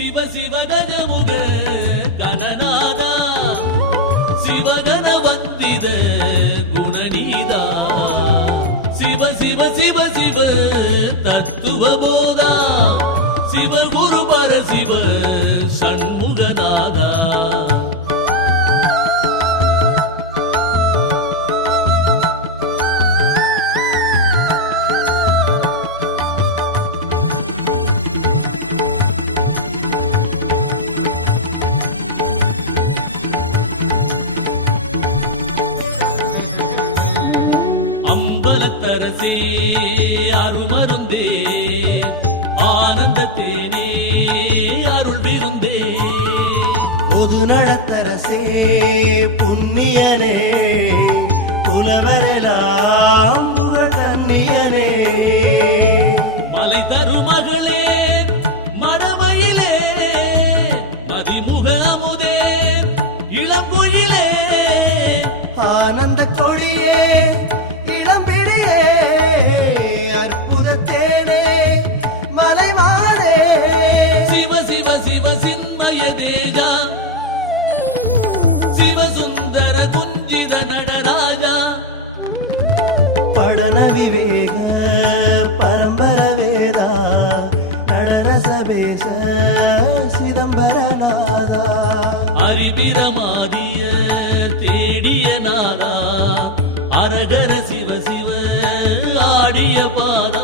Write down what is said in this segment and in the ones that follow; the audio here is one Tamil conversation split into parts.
சிவ சிவகனமுக கணநாதா சிவகன வந்தித குணநீதா. சிவ சிவ சிவ சிவ தத்துவ போதா. சிவ சண்முகநாதா. அருமருந்தே ஆனந்த தேனே அருள் விருந்தே பொது நடத்தரசே புண்ணியனே புலவரெல்லாம் புகழ் கண்ணியனே மலை தருமகளே மடமையிலே மதிமுக அமுதே இளங்குயிலே ஆனந்த கொடியே விவேக பரம்பர வேதா நடரசபேச சிதம்பரநாதா. அறிவிரமாதிய தேடிய நாதா அரகர சிவ சிவ ஆடிய பாதா.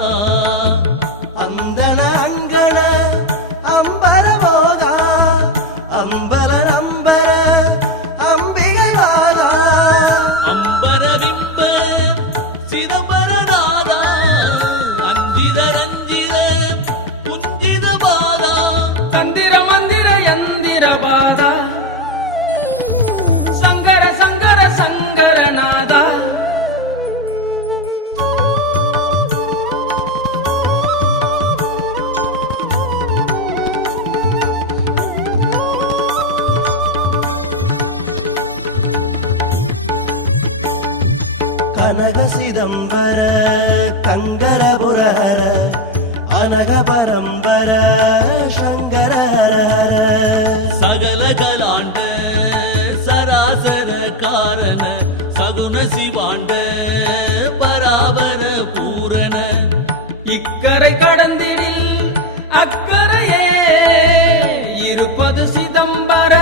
இருப்பது சிதம்பர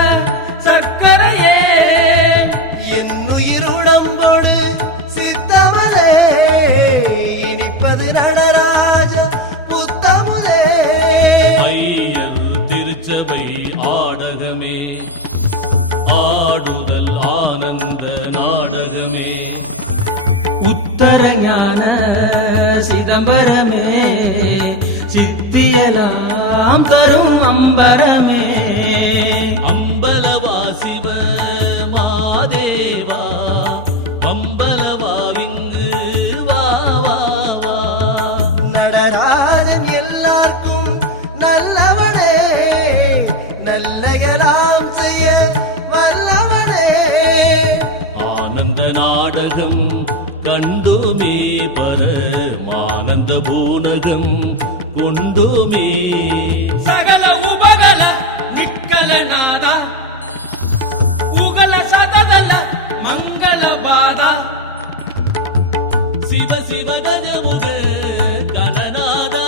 சர்க்கரையே. என்னுயிருடம்போடு சித்தமலே. இனிப்பது நடராஜ புத்தமுலே. ஐயல் திருச்சபை ஆடகமே. ஆடுதல் ஆனந்த நாடகமே. உத்தர ஞான சிதம்பரமே. சித்தியலாம் தரும் அம்பரமே. அம்பலவாசிவ மாதேவா அம்பலவாவிங்கு வா வா வா. நடராஜன் எல்லாருக்கும் நல்லவனே நல்லகலாம் செய்ய வல்லவனே. ஆனந்த நாடகம் கண்டோமே பரமானந்த பூனகம் கொண்டோமே. சகல உபகல நிக்கல நாதா. உகல சததல மங்கள பாதா. சிவ சிவ கஜமுக கணநாதா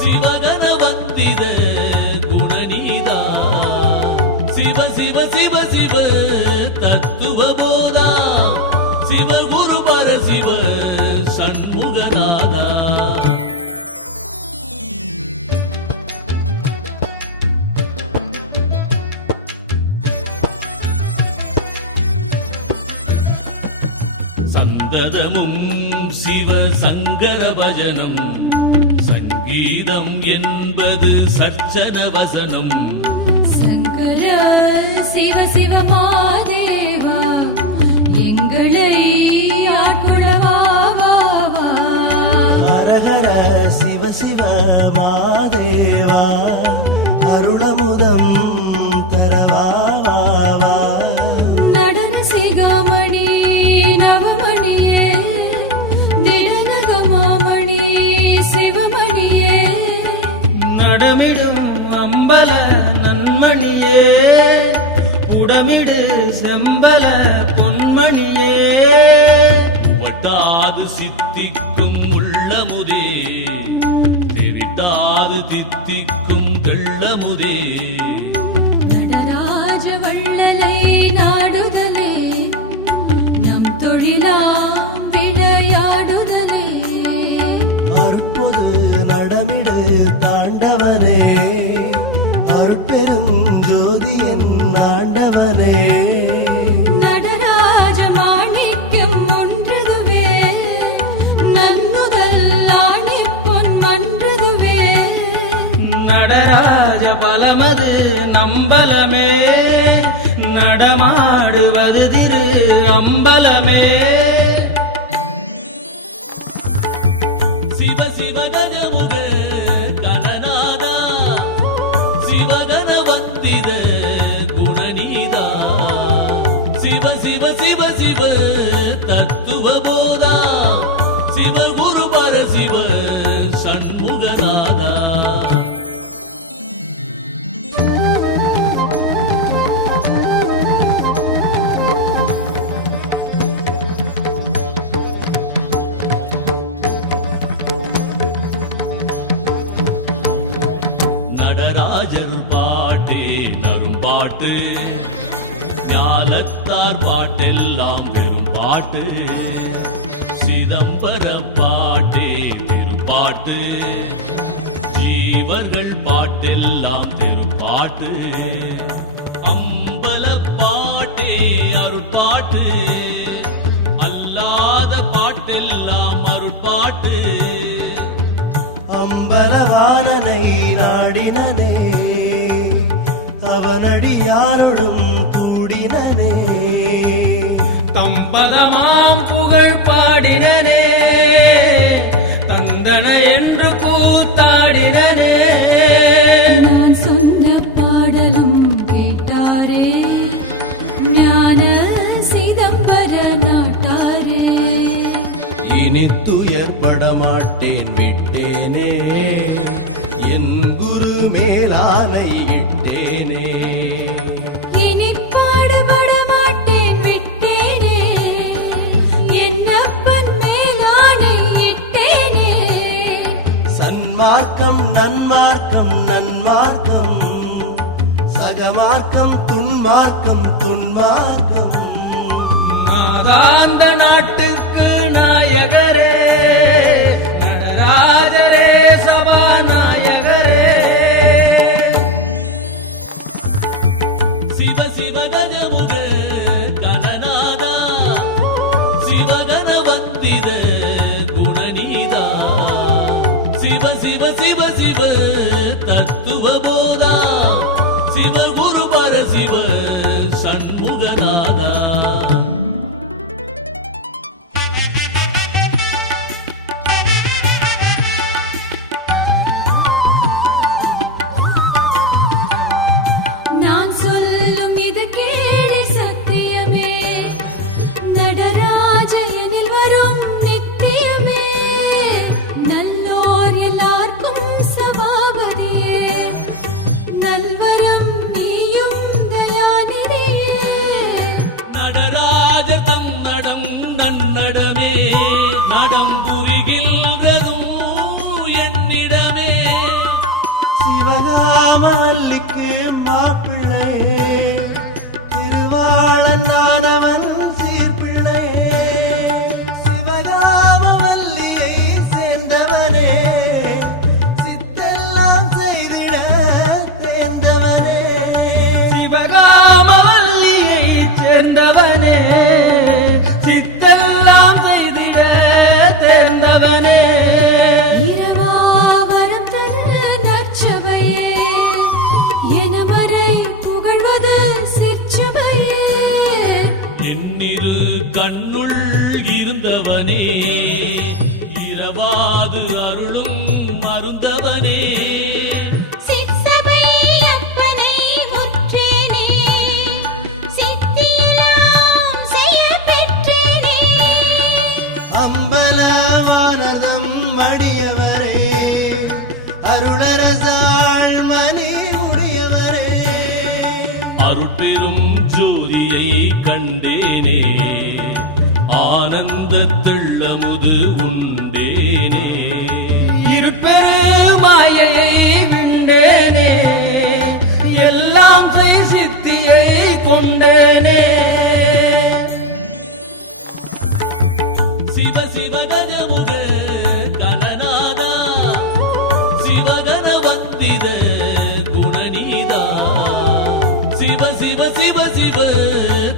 சிவகன வந்தித குணநீதா. சிவ சிவ சிவ சிவ தத்துவ போதா. சிவ குரு பர சிவ சண்முகநாதா. சந்ததமும் சிவ சங்கர பஜனம் சங்கீதம் என்பது சர்ச்சன வசனம் சங்கர சிவ சிவ மாதேவா எங்களை ஆட்கொள்ளவா வா, வா. ஹரஹர சிவ சிவ மாதேவா அருளமுதம் செம்பல பொன்மணியே. வட்டாது சித்திக்கும் உள்ளமுதே. தெரித்தாது தித்திக்கும் தெள்ளமுதே. நடராஜ வள்ளலை நாடுதலே. நம் தொழிலாம் விளையாடுதலே அருட்பொது நடமிடு தாண்டவனே. அருட்பெருஞ்சோதியன் ஆண்டவனே நடராஜ மாணிக்கம் ஒன்றதுவே. நன்முதல் ஆணி பொன் மன்றதுவே. நடராஜ பலமது நம்பலமே. நடமாடுவது திரு அம்பலமே. சிவ தத்துவ போதா. சிவகுரு பரசிவ பாட்டு சிதம்பர பாட்டே திருப்பாட்டு ஜீவர்கள் பாட்டெல்லாம் திருப்பாட்டு அம்பல பாட்டே அருட்பாட்டு அல்லாத பாட்டெல்லாம் அருட்பாட்டு. அம்பலவானனை நாடினதே அவனடியாரோடும் கூடினதே தம்பதமாம் புகழ் பாடினனே தந்தன என்று கூத்தாடினனே. நான் சொன்ன பாடலும் கேட்டாரே ஞான சிதம்பர நாட்டாரே. இனி துயர்பட மாட்டேன் விட்டேனே என் குரு மேலானை மார்க்கம் துன்மார்க்கம் துன்மார்க்கம். நாதாந்த நாட்டுக்கு நாயகரே நடராஜரே சபாநாயகரே. சிவ சிவ கஜமுக கலநாதா சிவகன வந்தித குணநீதா. சிவ சிவ சிவ சிவ தத்துவ போதா சிவகுரு பரசிவ சண்முகநாதா. சிவகாமல்லிக்கு மாப்பிள்ளையே அருளும் மருந்தவனே. அம்பலவானதம் மடியவரே அருளரசாள் மணி உடையவரே. அருட்பெரும் ஜோதியை கண்டேனே. ஆனந்த தெள்ளமுது உண்டேனே. மாயை விண்டேனே எல்லாம் செய் சித்தியை கொண்டேனே. சிவ சிவ கஜமுக கலநாதா சிவகன வந்தித குணநீதா. சிவ சிவ சிவ சிவ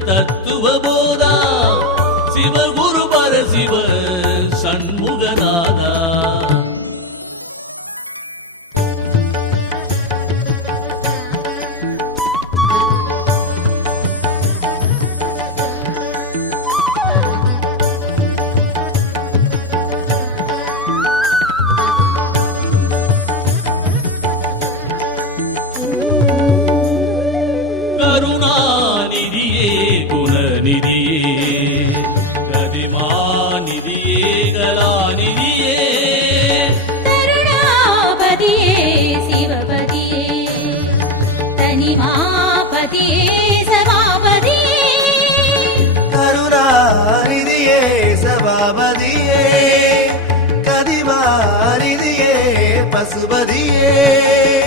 தத்துவ போதா சிவ குரு பர சிவ சண்முகநாதா. கதிரியே கதிமாநிதியே கலாநிதியே கருணாபதியே சிவபதியே. தனிமாபதியே சபாபதியே. கருணாநிதியே சபாபதியே. கதிமாநிதியே பசுபதியே.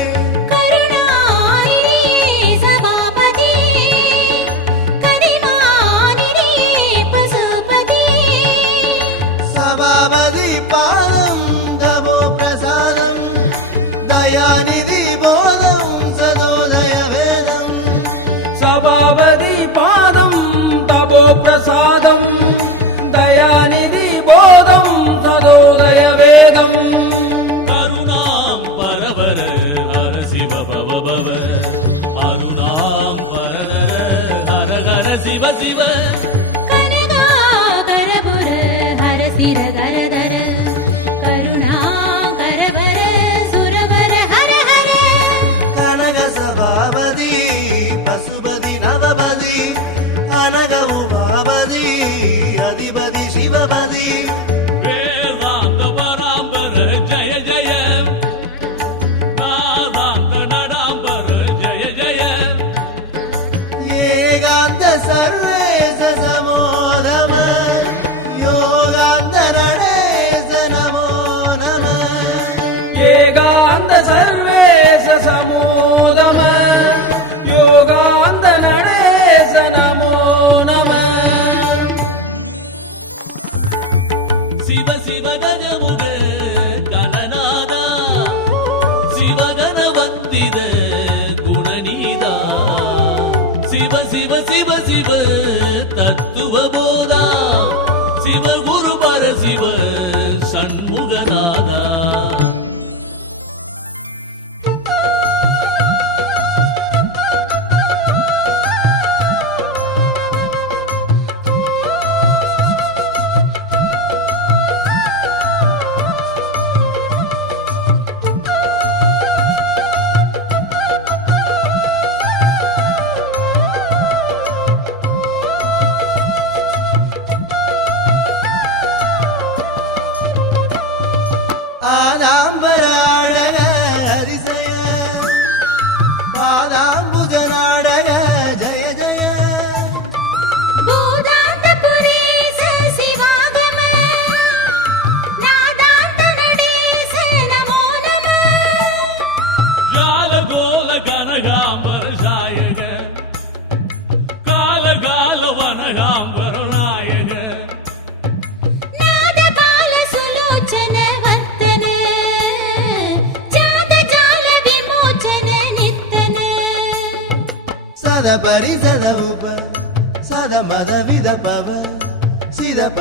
Về சிவ சிவ தத்துவ போதா? சிவகுரு பரசிவ சண்முகநாதா?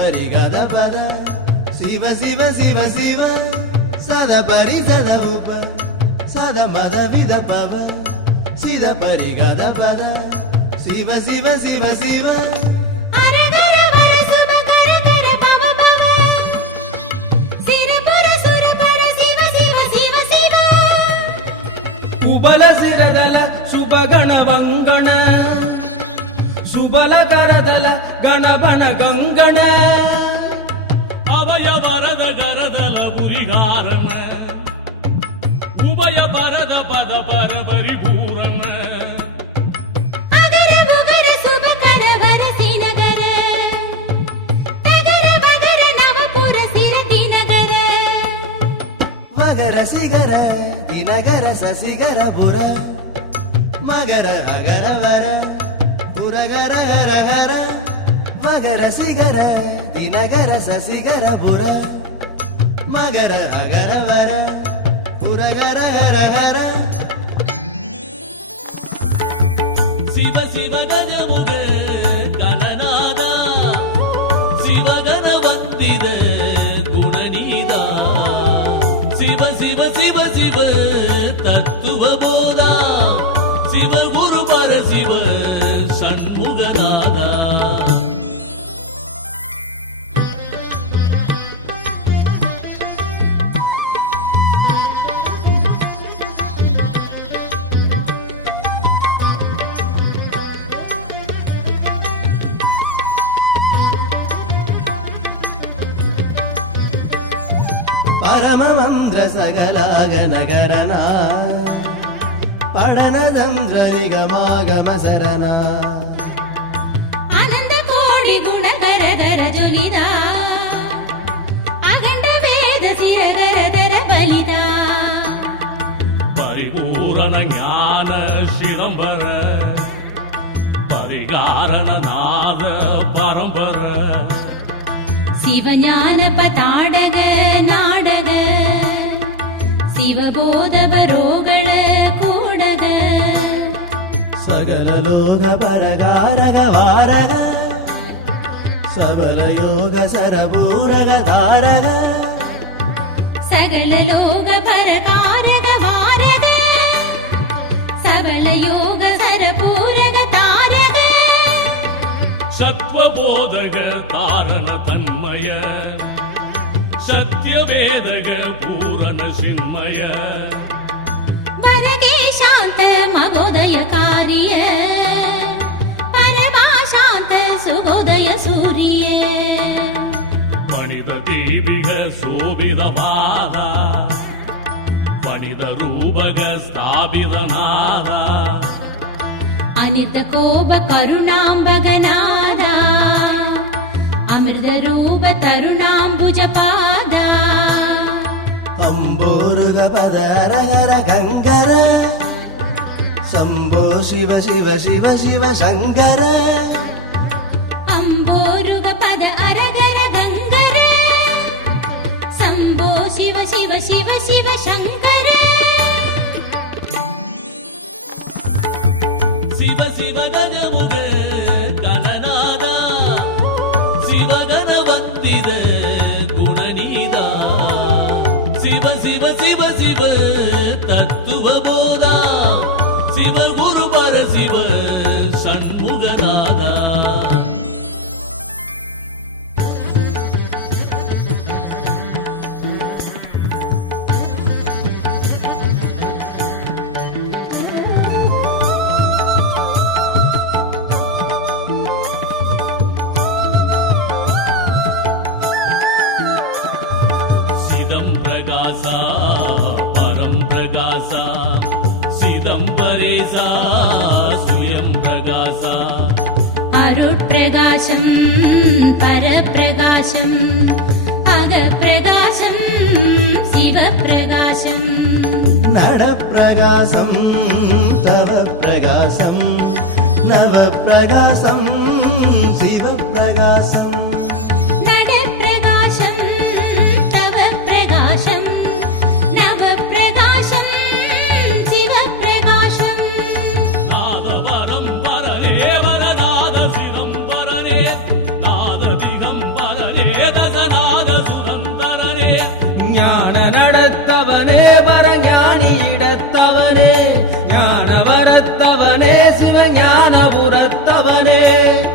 ಪರಿಗದ ಪದ ಶಿವ ಶಿವ ಶಿವ ಶಿವ ಸದ ಪರಿ ಸದ ಉಪ ಸದ ಮದ ವಿದ ಪವ ಸಿದ ಪರಿಗದ ಪದ ಶಿವ ಶಿವ ಶಿವ ಶಿವ ಕುಬಲ ಸಿರದಲ ಶುಭಗಣ ವಂಗಣ ಶುಭಲ ಕರದಲ கணபன கங்கண. அவய வரத கரதல புரிகாரம. உபய பரத பத பரபரி பூரம. மகர சிகர தினகர சசிகர புர. மகர அகர வர புரகர ஹர ஹர. மகர சிகர தினகர சசிகர புர. மகர அகர வர புரகர ஹர ஹர. சிவ சிவ கஜமுக கணநாதா சிவகன வந்தித குணநீதா. சிவ சிவ சிவ சிவ தத்துவ போதா. சிவ குரு பர சிவ சண்முகநாதா பரமமந்திர சகலாக நகரனா படனதந்திர நிகமாகம சரணா அனந்த கோடி குணகர கர ஜொலிதா அகண்ட வேத சிரகர தர பலிதா பரிபூரண ஞான சிதம்பர பரிகாரண நாத பரம்பர சிவஞான பதாடக நாடக ಶಿವಬೋಧವರೋಗಳ ಕೂಡಗ ಸಗಲ ಲೋಕ ಪರಗಾರಗ ವಾರಗ ಸಬಲ ಯೋಗ ಸರಭೂರಗ ಧಾರಗ ಸಗಲ ಲೋಕ ಪರಕಾರಗ ವಾರಗ ಸಬಲ ಯೋಗ ಸರಪೂರಗ ತಾರಗ ಸತ್ವಬೋಧಗ ತಾರಣ ತನ್ಮಯ ಸತ್ಯವೇದಗ ಪೂರನ ಸಿಂಹಯ ವರದೇ ಶಾಂತ ಮಗೋದಯ ಕಾರ್ಯ ಪರಮಾ ಶಾಂತ ಸುಗೋದಯ ಸೂರ್ಯ ಪಣಿದ ದೀಪಿಗ ಸೋಬಿದ ಪಾದ ಪಣಿದ ರೂಪಗ ಸ್ಥಾಪಿದ ನಾದ ಅನಿತ ಕೋಪ ಕರುಣಾಂಬಗನಾದ அமிர்தரூப தருணாம்புஜ பாதா அம்போருக பதரகர கங்கர சம்போ சிவ சிவ சிவ சிவ சங்கர. அம்போருக பத அரகர கங்கர சம்போ சிவ சிவ சிவ சிவ சங்கர. சிவ சிவ கஜமோ சிவ சிவ சிவ தத்துவ போதா. சிவ குரு பர சிவ சண்ட പരം പ്രകാശ സിദംബരേശ സ്വയം പ്രകാശ. അരുട്പ്രകാശം പരപ്രകാശം അകപ്രകാശം ശിവപ്രകാശം. നടപ്രകാശം തവ പ്രകാശം നവപ്രകാശം ശിവപ്രകാശം. சிவஞானபுரத்தவனே.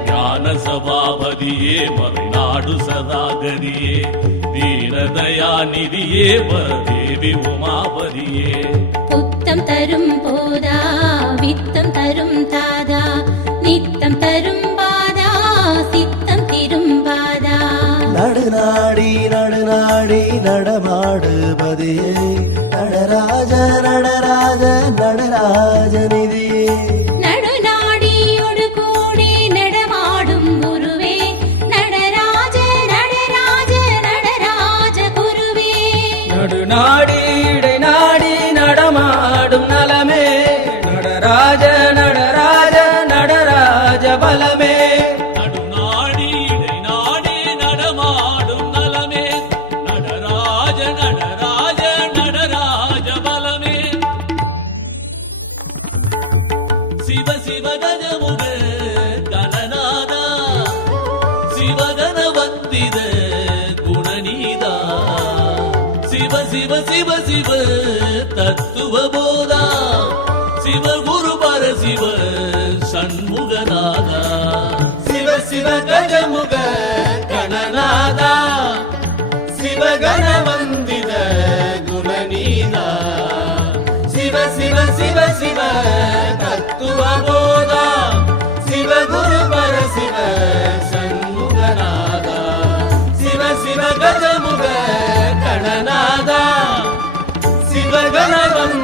ஞான சபாபதியே மறுநாடு சதாகரியே தீனதயாநிதியே வரதேவி உமாபதியே. புத்தம் தரும் போதா வித்தம் தரும் தாதா நித்தம் தரும் பாதா சித்தம் திரும்பாதா நடுநாடி நடுநாடி நடமாடுபதியே நடராஜ நடராஜ நடராஜ நிதி பரசிவ தத்துவ போதா சிவகுரு பரசிவ சண்முகநாதா சிவ சிவ கஜமுக கணநாதா. சிவகணவன்